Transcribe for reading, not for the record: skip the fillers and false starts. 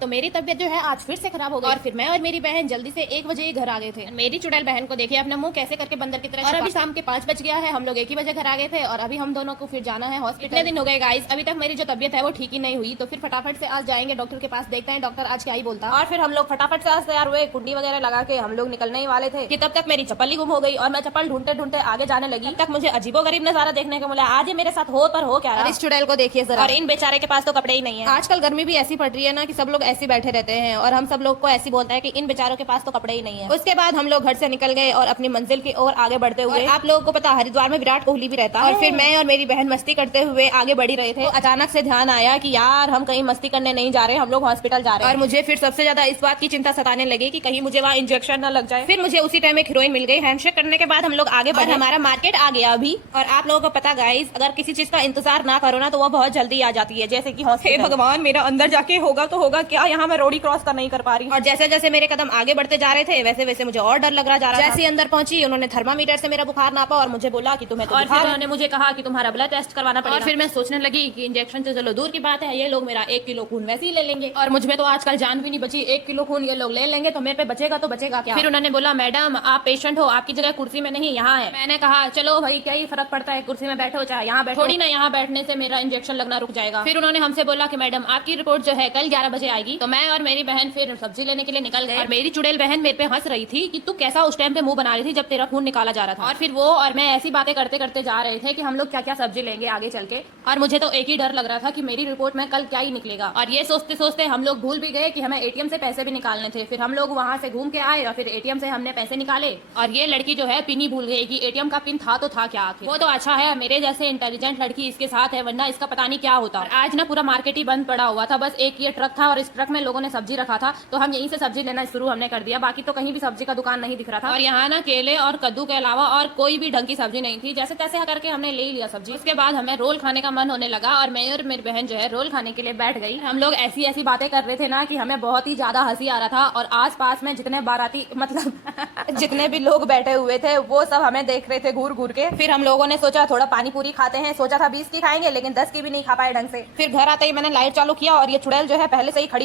तो मेरी तबीयत जो है आज फिर से खराब हो गई और फिर मैं और मेरी बहन जल्दी से 1 बजे ही घर आ गए थे। मेरी चुड़ैल बहन को देखिए अपना मुंह कैसे करके बंदर की तरह। और अभी शाम के 5 बज गया है, हम लोग 1 ही बजे घर आ गए थे और अभी हम दोनों को फिर जाना है हॉस्पिटल। इतने दिन हो गए गाइस, अभी तक मेरी जो तबियत है वो ठीक ही नहीं हुई। तो फिर फटाफट से आज जाएंगे डॉक्टर के पास, देखते हैं डॉक्टर आज क्या ही बोलता। और फिर हम लोग फटाफट से आज तैयार हुए, कुंडी वगैरह लगा के हम लोग निकलने ही वाले थे कि तब तक मेरी चप्पल ही गुम हो गई और मैं चप्पल ढूंढते ढूंढते आगे जाने लगी। तब तक मुझे अजीबोगरीब नजारा देखने को मिला। आज ये मेरे साथ हो पर हो क्या रहा। इस चुड़ैल को देखिए जरा, और इन बेचारे के पास तो कपड़े ही नहीं है। आजकल गर्मी भी ऐसी पड़ रही है ना कि सब लोग ऐसे बैठे रहते हैं और हम सब लोग को ऐसी बोलता है कि इन बेचारों के पास तो कपड़े ही नहीं है। उसके बाद हम लोग घर से निकल गए और अपनी मंजिल की ओर आगे बढ़ते हुए, आप लोगों को पता हरिद्वार में विराट कोहली भी रहता है और फिर मैं और मेरी बहन मस्ती करते हुए आगे बढ़ी रहे थे। तो अचानक से ध्यान आया कि यार हम कहीं मस्ती करने नहीं जा रहे, हम लोग हॉस्पिटल जा रहे हैं। और मुझे फिर सबसे ज्यादा इस बात की चिंता सताने लगी कि कहीं मुझे वहाँ इंजेक्शन न लग जाए। फिर मुझे उसी टाइम एक हीरोइन मिल गई। हैंडशेक करने के बाद हम लोग आगे बढ़े, हमारा मार्केट आ गया अभी। और आप लोगों को पता गाइस, अगर किसी चीज का इंतजार ना करो ना तो वो बहुत जल्दी आ जाती है, जैसे कि हॉस्पिटल। भगवान, मेरा अंदर जाके होगा तो होगा क्या, यहाँ मैं रोड ही क्रॉस कर नहीं कर पा रही। और जैसे जैसे मेरे कदम आगे बढ़ते जा रहे थे वैसे वैसे मुझे और डर लग रहा जा रहा था। जैसे अंदर पहुंची उन्होंने थर्मामीटर से मेरा बुखार नापा और मुझे बोला कि तुम्हें तो बुखार है। उन्होंने मुझे कहा कि तुम्हारा ब्लड टेस्ट करवाना पड़ेगा। और फिर मैं सोचने लगी कि इंजेक्शन तो चलो दूर की बात है, ये लोग मेरा 1 किलो खून वैसे ही ले लेंगे और मुझ में तो आजकल जान भी नहीं बची। 1 किलो खून ये लोग ले लेंगे तो मेरे पे बचेगा तो बचेगा क्या। फिर उन्होंने बोला मैडम आप पेशेंट हो, आपकी जगह कुर्सी में नहीं यहाँ है। मैंने कहा चलो भाई क्या ही फर्क पड़ता है, कुर्सी में बैठो चाहे यहाँ बैठो, थोड़ी ना यहाँ बैठने से मेरा इंजेक्शन लगना रुक जाएगा। फिर उन्होंने हमसे बोला कि मैडम आपकी रिपोर्ट जो है कल 11 बजे आएगी। तो मैं और मेरी बहन फिर सब्जी लेने के लिए निकल गए और मेरी चुड़ैल बहन मेरे पे हंस रही थी कि तू कैसा उस टाइम पे मुंह बना रही थी जब तेरा खून निकाला जा रहा था। और फिर वो और मैं ऐसी बातें करते करते जा रहे थे कि हम लोग क्या क्या सब्जी लेंगे आगे चल के। और मुझे तो एक ही डर लग रहा था कि मेरी रिपोर्ट में कल क्या ही निकलेगा। और ये सोचते सोचते हम लोग भूल भी गए कि हमें एटीएम से पैसे भी निकालने थे। फिर हम लोग वहां से घूम के आए और फिर एटीएम से हमने पैसे निकाले। और ये लड़की जो है पिन ही भूल गई कि एटीएम का पिन था तो था क्या आखिर। वो तो अच्छा है मेरे जैसे इंटेलिजेंट लड़की इसके साथ है, वरना इसका पता नहीं क्या होता। और आज ना पूरा मार्केट ही बंद पड़ा हुआ था, बस एक ये ट्रक था और इस ट्रक में लोगों ने सब्जी रखा था तो हम यहीं से सब्जी लेना शुरू हमने कर दिया। बाकी तो कहीं भी सब्जी का दुकान नहीं दिख रहा था। और यहाँ ना केले और कद्दू के अलावा और कोई भी ढंग की सब्जी नहीं थी। जैसे तैसे करके हमने ले लिया सब्जी। उसके बाद हमें रोल खाने का मन होने लगा और मैं और मेरी बहन जो है रोल खाने के लिए बैठ गई। हम लोग ऐसी ऐसी बातें कर रहे थे ना कि हमें बहुत ही ज्यादा हंसी आ रहा था। और आस पास में जितने बाराती मतलब जितने भी लोग बैठे हुए थे वो सब हमें देख रहे थे घूर घूर के। फिर हम लोगों ने सोचा थोड़ा पानी पूरी खाते हैं, सोचा था 20 की खाएंगे लेकिन 10 की भी नहीं खा पाए ढंग से। फिर घर आते ही मैंने लाइट चालू किया और ये चुड़ैल जो है पहले से ही खड़ी